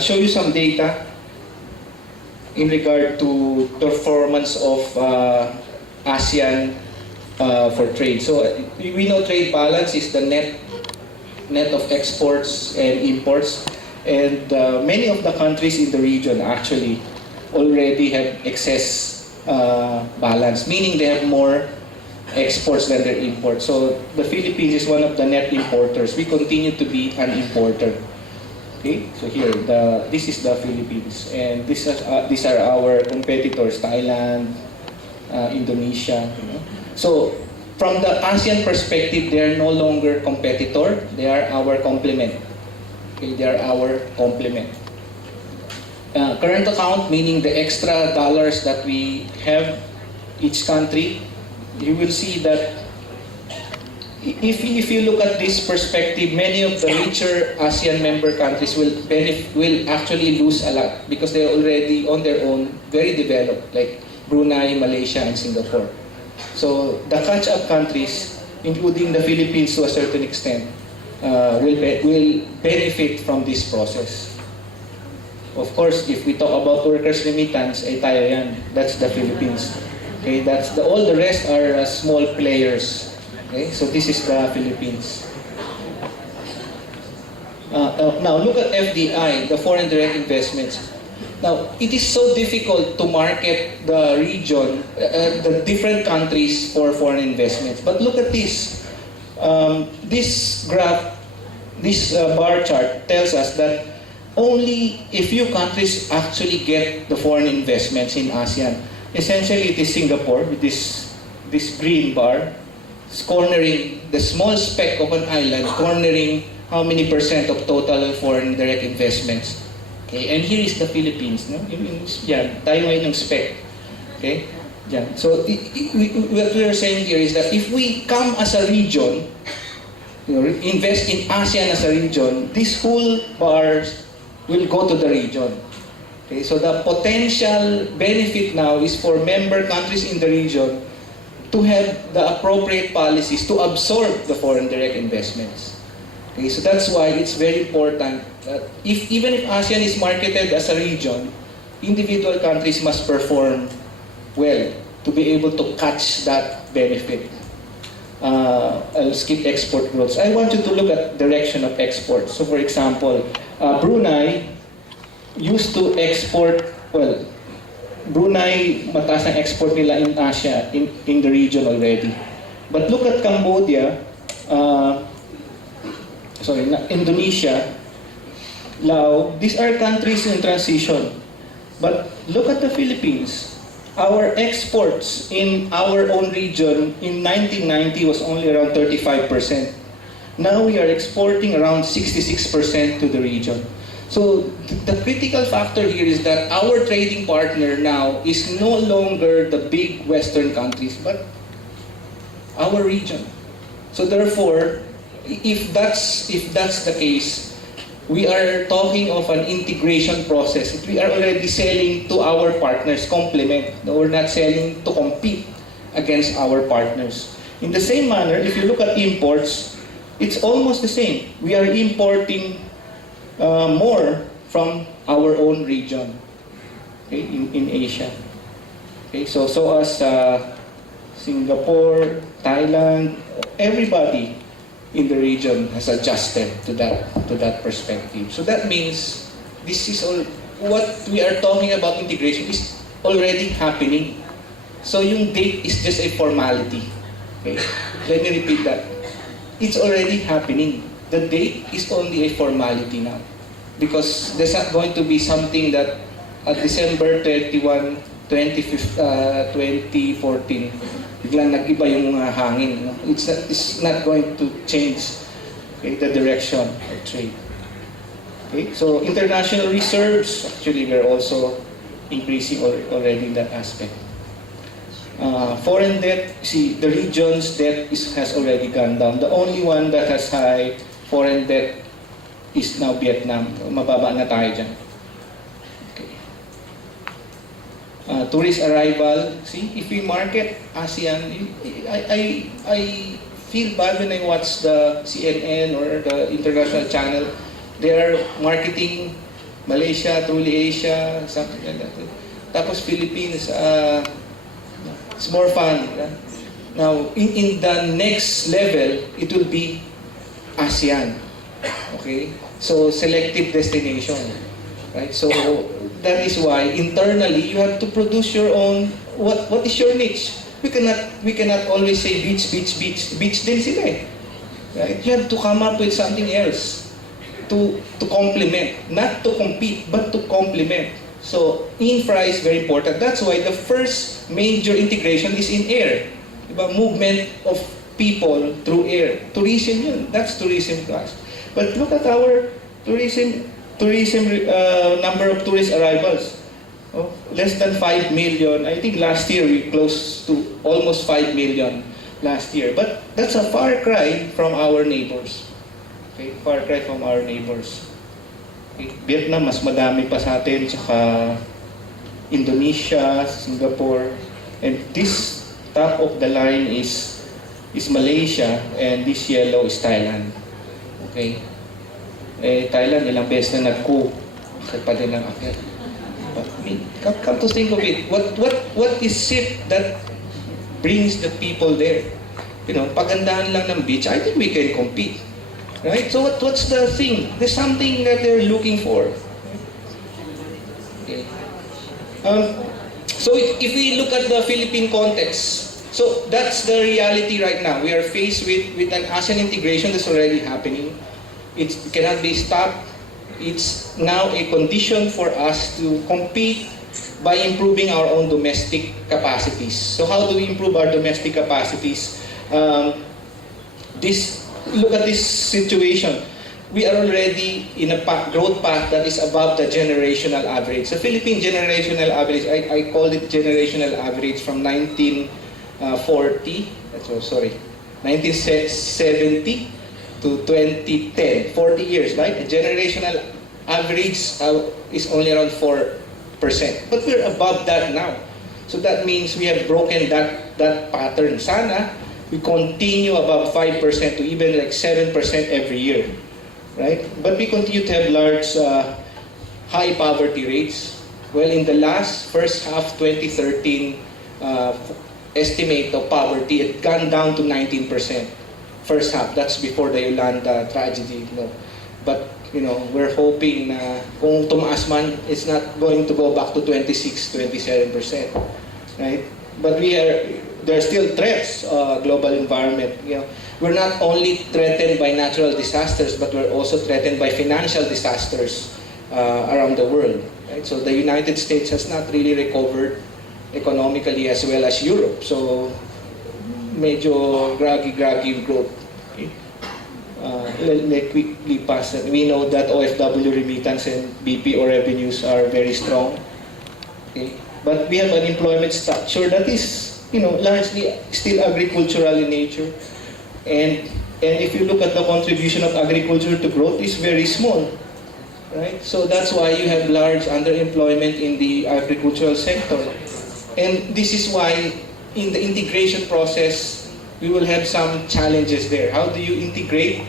show you some data in regard to performance of ASEAN for trade. So we know trade balance is the net of exports and imports, and many of the countries in the region actually already have excess balance, meaning they have more exports than their imports. So the Philippines is one of the net importers. We continue to be an importer. Okay, so here this is the Philippines, and these are our competitors: Thailand, Indonesia. You know? So from the ASEAN perspective, they are no longer competitor; they are our complement. Okay, they are our complement. Current account, meaning the extra dollars that we have each country. You will see that if you look at this perspective, many of the richer ASEAN member countries will actually lose a lot because they're already on their own very developed, like Brunei, Malaysia, and Singapore. So the catch-up countries, including the Philippines to a certain extent, will benefit from this process. Of course, if we talk about workers' remittance, ay tayo yan. That's the Philippines. Okay, all the rest are small players. Okay, so this is the Philippines. Now look at FDI, the foreign direct investments. Now it is so difficult to market the region, the different countries for foreign investments. But look at this. This graph, this bar chart tells us that only a few countries actually get the foreign investments in ASEAN. Essentially, it is Singapore with this green bar. It's cornering the small speck of an island, cornering how many percent of total foreign direct investments. Okay, and here is the Philippines. No? Yan, tayo ngayon ng speck. Okay, yan. So what we are saying here is that if we come as a region, invest in ASEAN as a region, this whole bars will go to the region. Okay, so the potential benefit now is for member countries in the region to have the appropriate policies to absorb the foreign direct investments. Okay, so that's why it's very important that even if ASEAN is marketed as a region, individual countries must perform well to be able to catch that benefit. I'll skip export growth. I want you to look at direction of exports. So for example, Brunei used to export, well, Brunei, mataas ang export nila in Asia, in the region already. But look at Cambodia, Indonesia, Laos, these are countries in transition. But look at the Philippines. Our exports in our own region in 1990 was only around 35%. Now we are exporting around 66% to the region. So the critical factor here is that our trading partner now is no longer the big Western countries, but our region. So therefore, if that's the case, we are talking of an integration process. We are already selling to our partners, complement. We're not selling to compete against our partners. In the same manner, if you look at imports, it's almost the same. We are importing more from our own region, okay, in Asia. Okay, so as Singapore, Thailand, everybody in the region has adjusted to that perspective. So that means this is all what we are talking about. Integration is already happening. So yung date is just a formality. Okay, let me repeat that. It's already happening. The date is only a formality now. Because there's not going to be something that at December 31, 2014, biglang nag-iba yung mga hangin. No? It's not going to change, okay, the direction of trade. Okay? So international reserves, actually we're also increasing already in that aspect. Foreign debt, see, the region's debt has already gone down. The only one that has high foreign debt is now Vietnam. Mababa na tayo dyan. Okay. Tourist arrival, see, if we market ASEAN, I feel bad when I watch the CNN or the international channel. They are marketing Malaysia, truly Asia, something like that. Tapos Philippines, it's more fun. Now, in the next level, it will be ASEAN. Okay? So, selective destination. Right? So, that is why internally you have to produce your own, what is your niche? We cannot always say beach, beach, beach. Beach din sila eh. Right? You have to come up with something else to complement, not to compete, but to complement. So, infra is very important. That's why the first major integration is in air. Diba? Movement of people through air. Tourism yun. That's tourism to us. But look at our tourism number of tourist arrivals. Oh, less than 5 million. I think last year we close to almost 5 million last year. But that's a far cry from our neighbors. Okay, far cry from our neighbors. Okay, Vietnam, mas madami pa sa atin, saka Indonesia, Singapore, and this top of the line is Malaysia, and this yellow is Thailand. Okay? Thailand, ilang beses na nag-coup. Bakit pa din ang akyat? Come to think of it, what is it that brings the people there? You know, pagandahan lang ng beach, I think we can compete. Right? So what's the thing? There's something that they're looking for. Okay. So if we look at the Philippine context, so that's the reality right now. We are faced with an ASEAN integration that's already happening. It cannot be stopped. It's now a condition for us to compete by improving our own domestic capacities. So how do we improve our domestic capacities? Look at this situation. We are already in a growth path that is above the generational average. The Philippine generational average, I called it generational average from 1970 to 2010, 40 years, right? The generational average is only around 4%. But we're above that now. So that means we have broken that pattern. Sana we continue above 5% to even like 7% every year, right? But we continue to have large high poverty rates. Well, in the first half 2013 estimate of poverty, it gone down to 19%. First half, that's before the Yolanda tragedy. But we're hoping na kung tumaas man, it's not going to go back to 26-27%, right? But there are still threats, global environment. We're not only threatened by natural disasters, but we're also threatened by financial disasters around the world. Right? So the United States has not really recovered economically as well as Europe. So medyo groggy growth. Okay? Let quickly pass that. We know that OFW remittance and BPO revenues are very strong. Okay? But we have an employment structure that is largely still agricultural in nature. And if you look at the contribution of agriculture to growth, it's very small. Right? So that's why you have large underemployment in the agricultural sector. And this is why in the integration process, we will have some challenges there. How do you integrate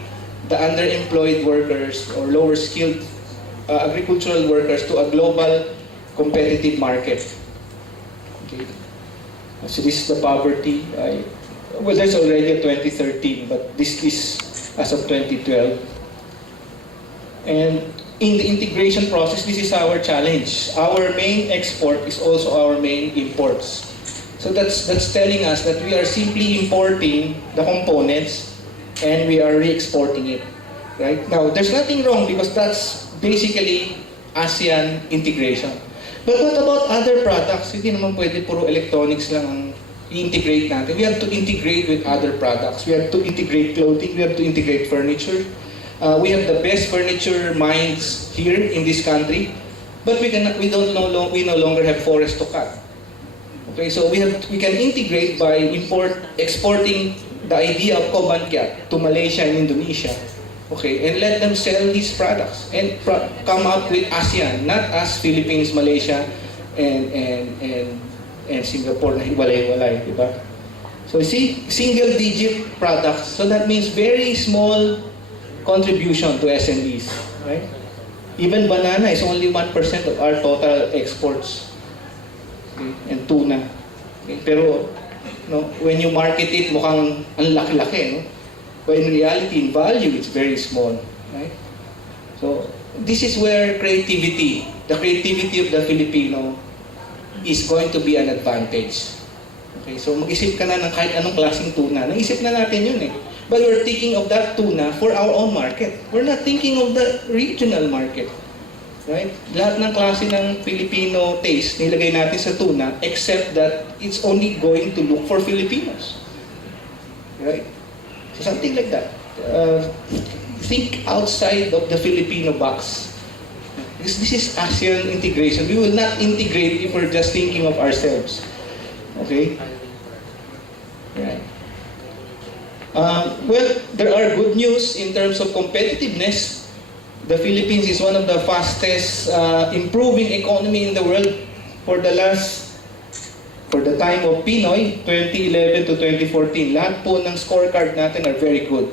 the underemployed workers or lower skilled agricultural workers to a global competitive market? Okay. So this is the poverty. Well, there's already a 2013, but this is as of 2012. And in the integration process, this is our challenge. Our main export is also our main imports. So that's telling us that we are simply importing the components and we are re-exporting it. Right? Now, there's nothing wrong because that's basically ASEAN integration. But what about other products? Hindi naman pwede puro electronics lang ang i-integrate natin. We have to integrate with other products. We have to integrate clothing. We have to integrate furniture. We have the best furniture mines here in this country, but we no longer have forest to cut. Okay, so we can integrate by exporting the idea of Kobankyat to Malaysia and Indonesia. Okay, and let them sell these products and come up with ASEAN, not as Philippines, Malaysia, and Singapore na hiwalay-hiwalay, di ba? So see, single-digit products. So that means very small contribution to SMEs, right? Even banana is only 1% of our total exports. Okay? And tuna. Okay? Pero no, when you market it, mukhang ang laki-laki. No? But in reality, in value, it's very small. Right? So, this is where creativity, the creativity of the Filipino is going to be an advantage. Okay, so mag-isip ka na ng kahit anong klaseng tuna. Naisip na natin yun eh. But we're thinking of that tuna for our own market. We're not thinking of the regional market. Right? Lahat ng klase ng Filipino taste nilagay natin sa tuna except that it's only going to look for Filipinos. Right? So something like that. Think outside of the Filipino box. This is ASEAN integration. We will not integrate if we're just thinking of ourselves. Okay? Right. Well, there are good news in terms of competitiveness. The Philippines is one of the fastest improving economy in the world for the time of Pinoy, 2011 to 2014. Lahat po ng scorecard natin are very good.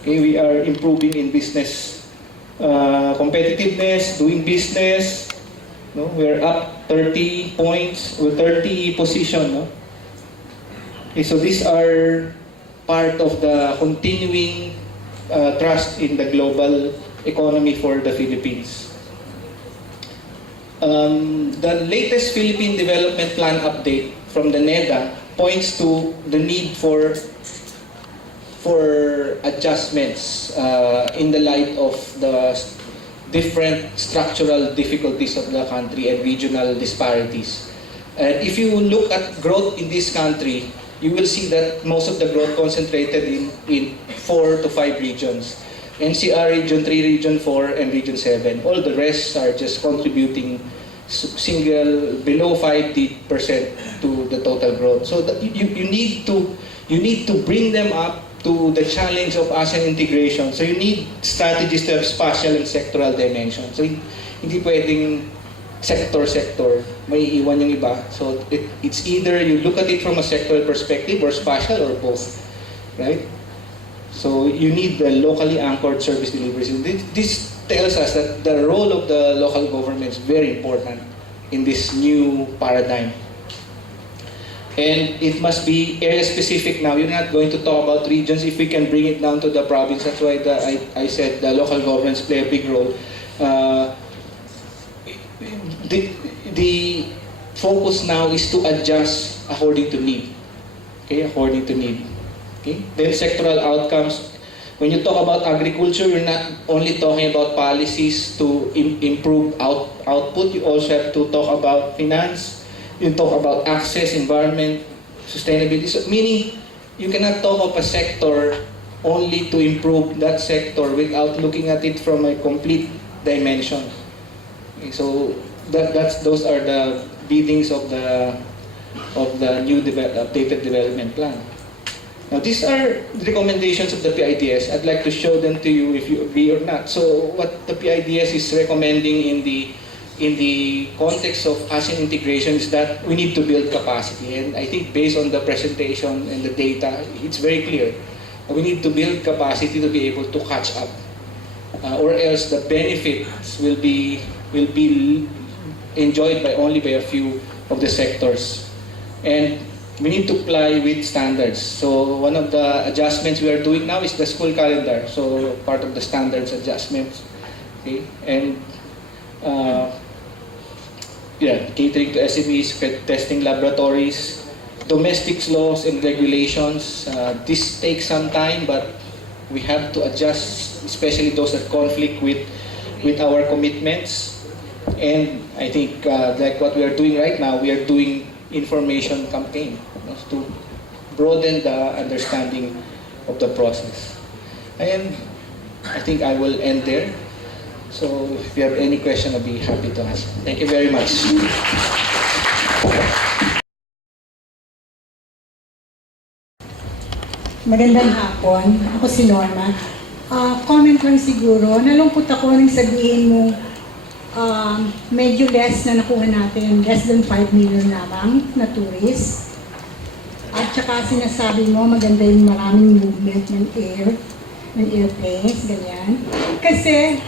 Okay, we are improving in business competitiveness, doing business. No, we're up 30 points, with 30 position. No? Okay, so these are part of the continuing trust in the global economy for the Philippines. The latest Philippine Development Plan update from the NEDA points to the need for adjustments in the light of the different structural difficulties of the country and regional disparities. And if you look at growth in this country, you will see that most of the growth concentrated in 4 to 5 regions. NCR Region 3, Region 4, and Region 7. All the rest are just contributing below 50% to the total growth. So you need to bring them up to the challenge of ASEAN integration. So you need strategies to have spatial and sectoral dimension. So hindi pwedeng sector, may iwan yung iba. So it's either you look at it from a sectoral perspective or spatial or both. Right? So you need the locally anchored service deliveries. This tells us that the role of the local government is very important in this new paradigm. And it must be area specific now. You're not going to talk about regions if we can bring it down to the province. That's why I said the local governments play a big role. The focus now is to adjust according to need. Okay, according to need. Okay? Then sectoral outcomes. When you talk about agriculture, you're not only talking about policies to improve output. You also have to talk about finance. You talk about access, environment, sustainability. So, meaning, you cannot talk of a sector only to improve that sector without looking at it from a complete dimension. Okay, so those are the biddings of the new updated development plan. Now, these are the recommendations of the PIDS. I'd like to show them to you if you agree or not. So, what the PIDS is recommending in the context of ASEAN integration is that we need to build capacity. And I think based on the presentation and the data, it's very clear. We need to build capacity to be able to catch up. Or else the benefits will be enjoyed only by a few of the sectors. And we need to comply with standards. So one of the adjustments we are doing now is the school calendar. So part of the standards adjustments. Okay? And catering to SMEs, testing laboratories, domestic laws and regulations. This takes some time, but we have to adjust, especially those that conflict with our commitments. And I think like what we are doing right now, we are doing information campaign to broaden the understanding of the process. And I think I will end there. So if you have any question, I'll be happy to answer. Thank you very much. Magandang hapon. Ako si Norma. Comment lang siguro. Nalungkot ako nang sabihin mo medyo less na nakuha natin. Less than 5 million lamang na tourists. At saka sinasabi mo maganda yung maraming movement ng airplanes, ganyan. Kasi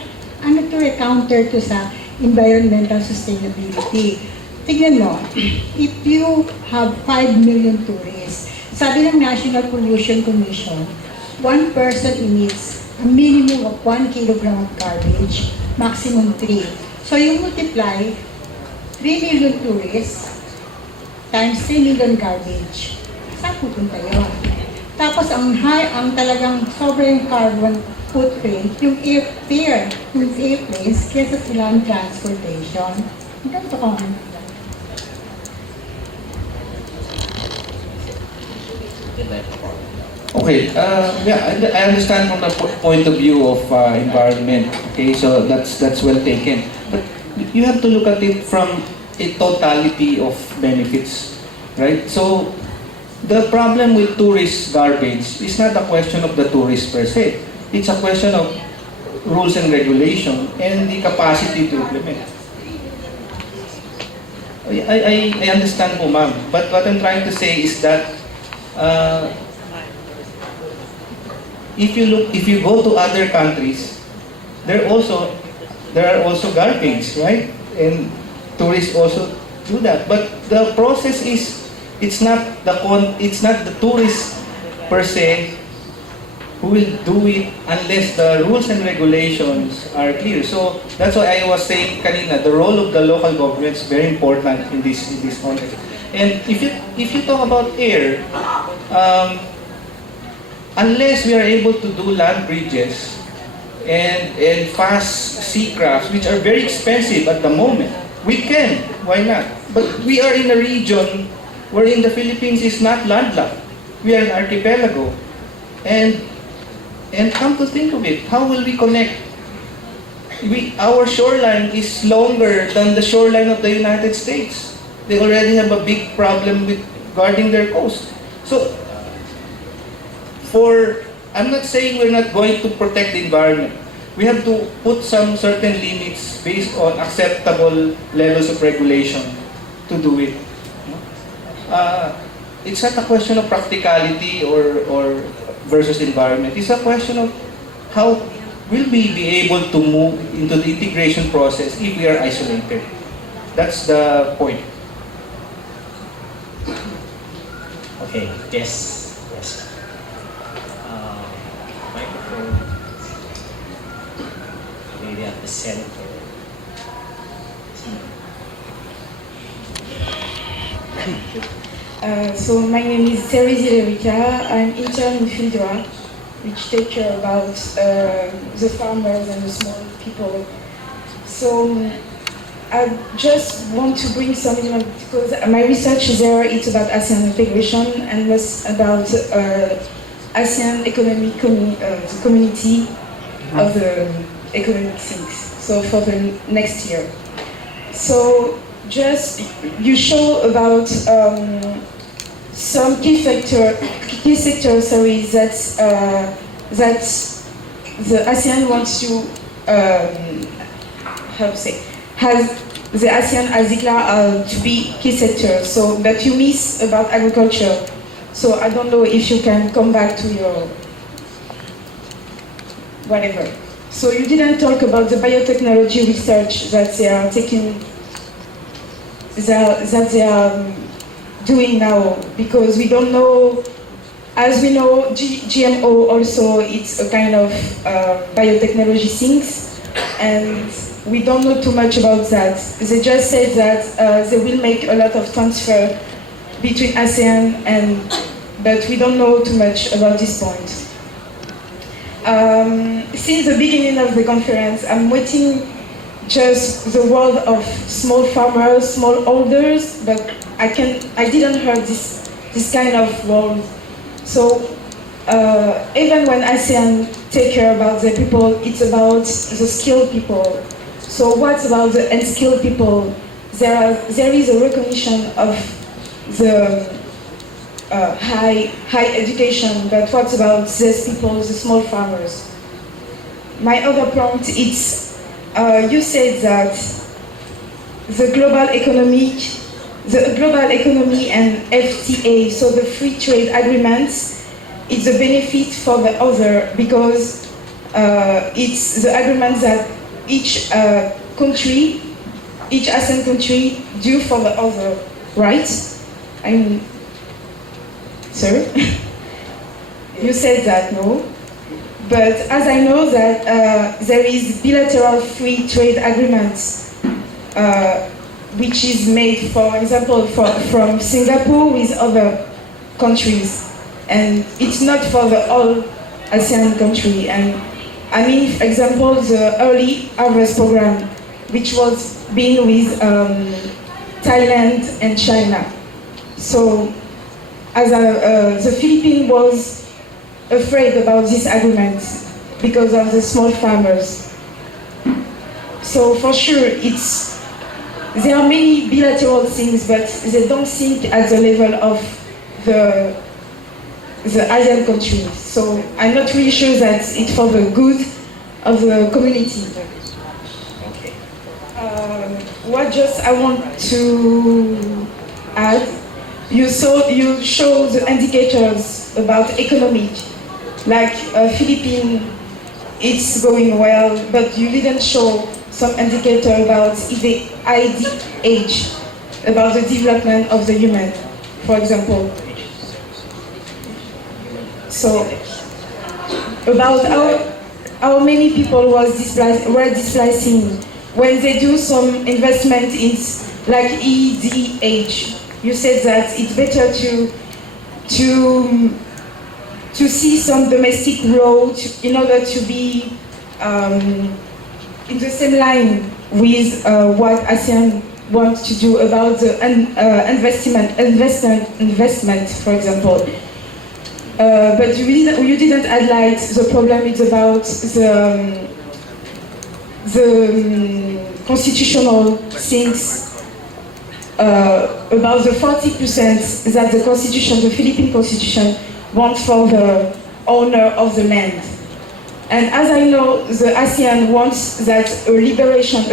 ano to counter to sa environmental sustainability. Tignan mo, if you have 5 million tourists, sabi ng National Pollution Commission, one person emits a minimum of 1 kilogram of garbage, maximum 3. So you multiply 3 million tourists times 3 million garbage. Saan pupunta yun? Tapos ang talagang sobrang carbon footprint, yung airplanes, kesa silang transportation. Ganito ko. Okay, yeah, I understand from the point of view of environment. Okay, so that's well taken. But you have to look at it from a totality of benefits, right? So the problem with tourist garbage is not a question of the tourist per se. It's a question of rules and regulation and the capacity to implement. I understand po, ma'am. But what I'm trying to say is that if you go to other countries, there are also garbage, right? And tourists also do that. But the process is it's not the tourist per se who will do it unless the rules and regulations are clear. So that's why I was saying kanina, the role of the local government is very important in this context. And if you talk about air, unless we are able to do land bridges and fast sea crafts, which are very expensive at the moment, we can, why not? But we are in a region wherein the Philippines is not landlocked. We are an archipelago. And come to think of it, how will we connect? Our shoreline is longer than the shoreline of the United States. They already have a big problem with guarding their coast. So, I'm not saying we're not going to protect the environment. We have to put some certain limits based on acceptable levels of regulation to do it. It's not a question of practicality or versus environment. It's a question of how will we be able to move into the integration process if we are isolated. That's the point. Okay, yes. Microphone. Maybe at the center. So my name is Teresa Lerica. I'm intern in Fieldra, which take care about the farmers and the small people. So I just want to bring some, because my research there is about ASEAN integration and less about ASEAN economic the community of the economic things. So for the next year. So just you show about some key sectors, sorry, that the ASEAN wants to has the ASEAN as declared to be key sectors. So but you miss about agriculture. So I don't know if you can come back to your whatever. So you didn't talk about the biotechnology research that they are taking. That they are doing now, because we don't know, as we know, GMO also it's a kind of biotechnology things, and we don't know too much about that. They just said that they will make a lot of transfer between ASEAN but we don't know too much about this point. Since the beginning of the conference, I'm waiting just the world of small farmers, small holders, but I didn't hear this kind of world. So even when ASEAN take care about the people, it's about the skilled people. So what about the unskilled people? There is a recognition of the high education, but what about these people, the small farmers? My other point is, you said that the global economy and FTA, so the free trade agreements, is a benefit for the other, because it's the agreement that each country, each ASEAN country do for the other, right? I mean, sir, you said that, no? But as I know that there is bilateral free trade agreements which is made, for example, from Singapore with other countries, and it's not for the all ASEAN country. And I mean, for example, the early harvest program, which was being with Thailand and China. So, as the Philippines was afraid about this agreement because of the small farmers. So for sure, there are many bilateral things, but they don't think at the level of the ASEAN countries. So I'm not really sure that it's for the good of the community. Okay. What just I want to add, you show the indicators about economic, like Philippines, it's going well, but you didn't show some indicator about the IDH, about the development of the human, for example. So, about how many people were displacing when they do some investment in like EDH. You said that it's better to see some domestic growth in order to be in the same line with what ASEAN wants to do about the investment, for example. But you didn't highlight the problem. It's about the constitutional things. About the 40% that the constitution, the Philippine constitution, wants for the owner of the land. And as I know, the ASEAN wants that a free liberation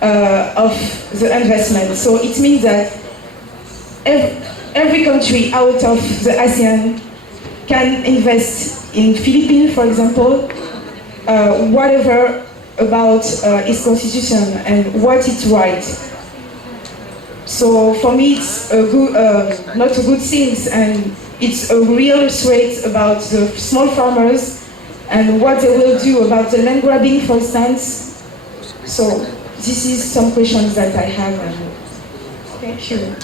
of the investment. So it means that every country out of the ASEAN can invest in Philippines, for example, whatever about its constitution and what is right. So for me, it's a good, not a good thing, and it's a real threat about the small farmers and what they will do about the land grabbing, for instance. So this is some questions that I have. Thank you.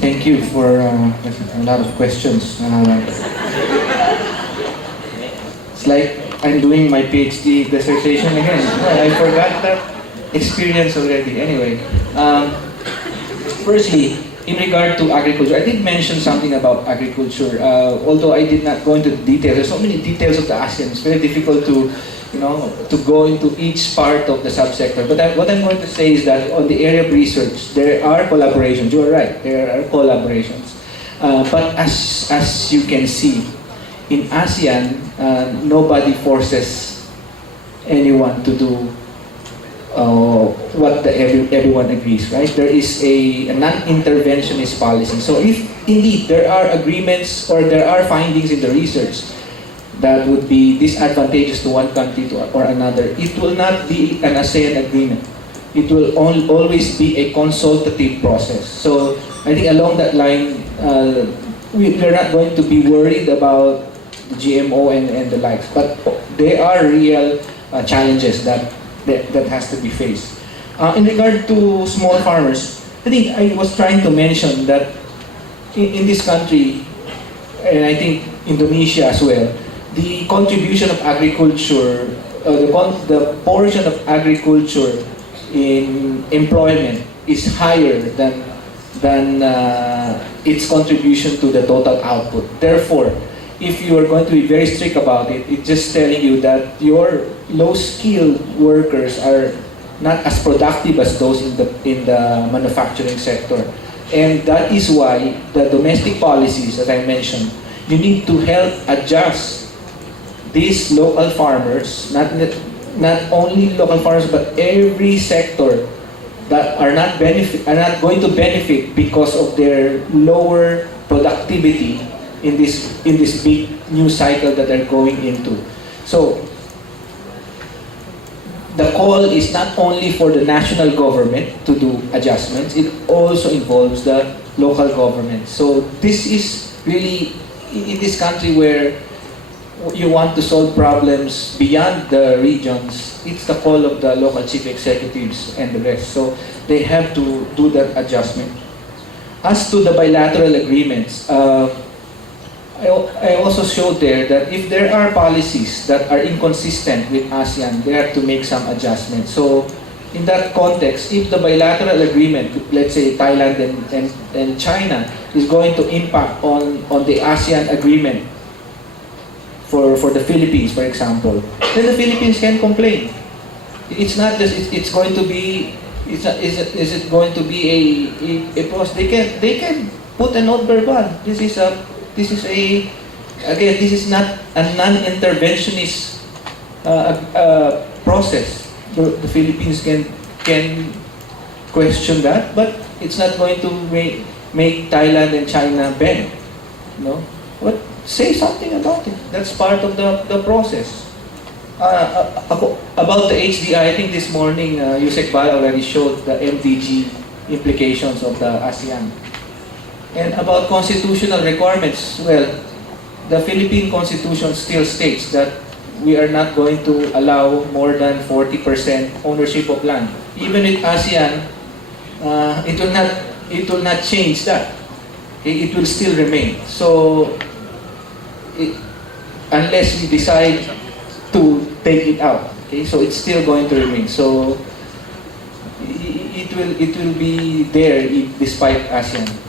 Thank you for a lot of questions. It's like I'm doing my PhD dissertation again. I forgot that experience already. Anyway, firstly, in regard to agriculture, I did mention something about agriculture. Although I did not go into the details, there's so many details of the ASEAN. It's very difficult to, to go into each part of the subsector. But what I'm going to say is that on the area of research, there are collaborations. You are right, there are collaborations. But as you can see, in ASEAN, nobody forces anyone to do what everyone agrees, right? There is a non-interventionist policy. So if indeed there are agreements or there are findings in the research that would be disadvantageous to one country or another, it will not be an ASEAN agreement. It will always be a consultative process. So I think along that line, we're not going to be worried about the GMO and the likes, but there are real challenges that has to be faced. In regard to small farmers, I think I was trying to mention that in this country, and I think Indonesia as well, the contribution of agriculture, the portion of agriculture in employment is higher than its contribution to the total output. Therefore, if you are going to be very strict about it, it's just telling you that your low-skilled workers are not as productive as those in the manufacturing sector. And that is why the domestic policies that I mentioned, you need to help adjust these local farmers, not only local farmers, but every sector that are not going to benefit because of their lower productivity. in this big new cycle that they're going into. So the call is not only for the national government to do adjustments, it also involves the local government. So this is really, in this country where you want to solve problems beyond the regions, it's the call of the local chief executives and the rest. So they have to do that adjustment. As to the bilateral agreements, I also showed there that if there are policies that are inconsistent with ASEAN, they have to make some adjustments. So in that context, if the bilateral agreement, let's say Thailand and China, is going to impact on the ASEAN agreement for the Philippines, for example, then the Philippines can complain. It's not just, it's going to be, is it going to be a process? They can put a note verbal. This is not a non-interventionist process. The Philippines can question that, but it's not going to make Thailand and China bend. No, but say something about it. That's part of the process. About the HDI, I think this morning Yusek Bal already showed the MDG implications of the ASEAN. And about constitutional requirements, well, the Philippine Constitution still states that we are not going to allow more than 40% ownership of land. Even with ASEAN, it will not change that. It will still remain. So, unless we decide to take it out, okay, so it's still going to remain. So, it will be there despite ASEAN.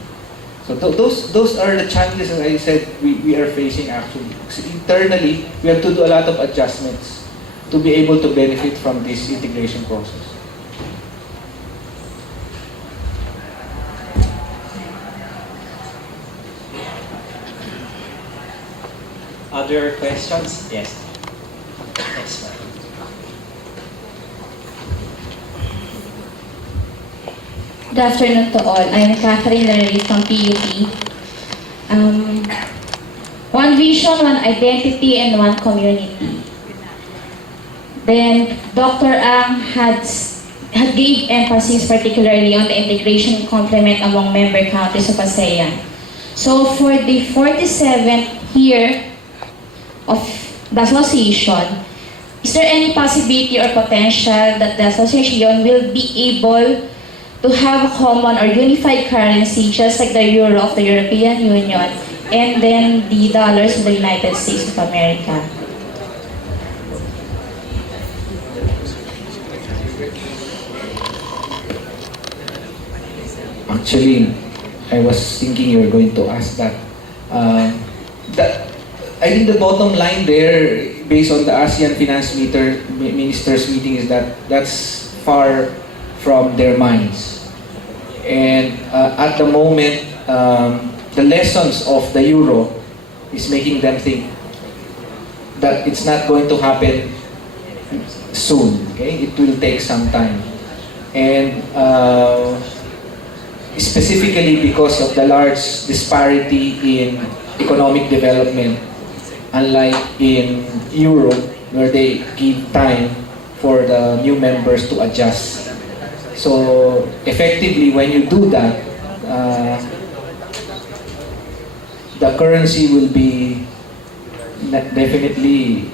So those are the challenges, as I said, we are facing actually. Internally, we have to do a lot of adjustments to be able to benefit from this integration process. Other questions? Yes. Next one. Good afternoon to all. I'm Catherine Larry from PUP. One vision, one identity, and one community. Then Dr. Ang gave emphasis particularly on the integration complement among member countries of ASEAN. So for the 47th year of the association, is there any possibility or potential that the association will be able to have a common or unified currency just like the euro of the European Union and then the dollars of the United States of America? Actually, I was thinking you were going to ask that. I think the bottom line there, based on the ASEAN Finance Ministers meeting, is that that's far from their minds. And at the moment, the lessons of the euro is making them think that it's not going to happen soon. Okay, it will take some time, and specifically because of the large disparity in economic development, unlike in Europe where they give time for the new members to adjust. So effectively, when you do that, the currency will be definitely,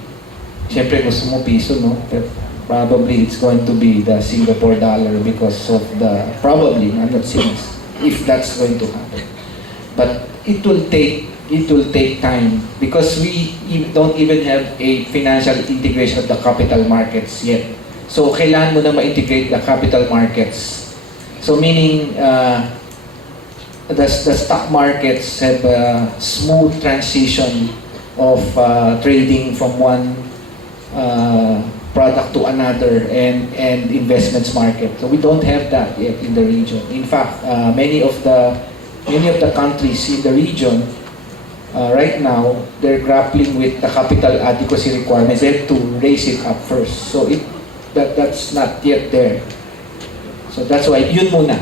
syempre gusto mo piso, no? But probably it's going to be the Singapore dollar because of the, probably, I'm not saying if that's going to happen. But it will take time because we don't even have a financial integration of the capital markets yet. So, kailangan mo na ma-integrate the capital markets. So, meaning, the stock markets have a smooth transition of trading from one product to another and investments market. So, we don't have that yet in the region. In fact, many of the countries in the region right now, they're grappling with the capital adequacy requirements. They have to raise it up first. So, that's not yet there. So that's why yun muna.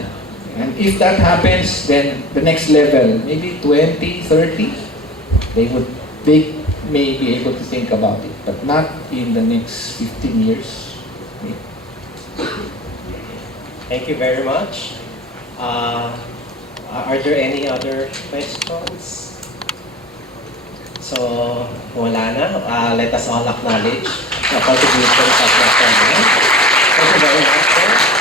And if that happens, then the next level, maybe 20, 30, they may be able to think about it, but not in the next 15 years. Thank you very much. Are there any other questions? So, wala na. Let us all acknowledge the contributions of the president. Thank you very much, sir.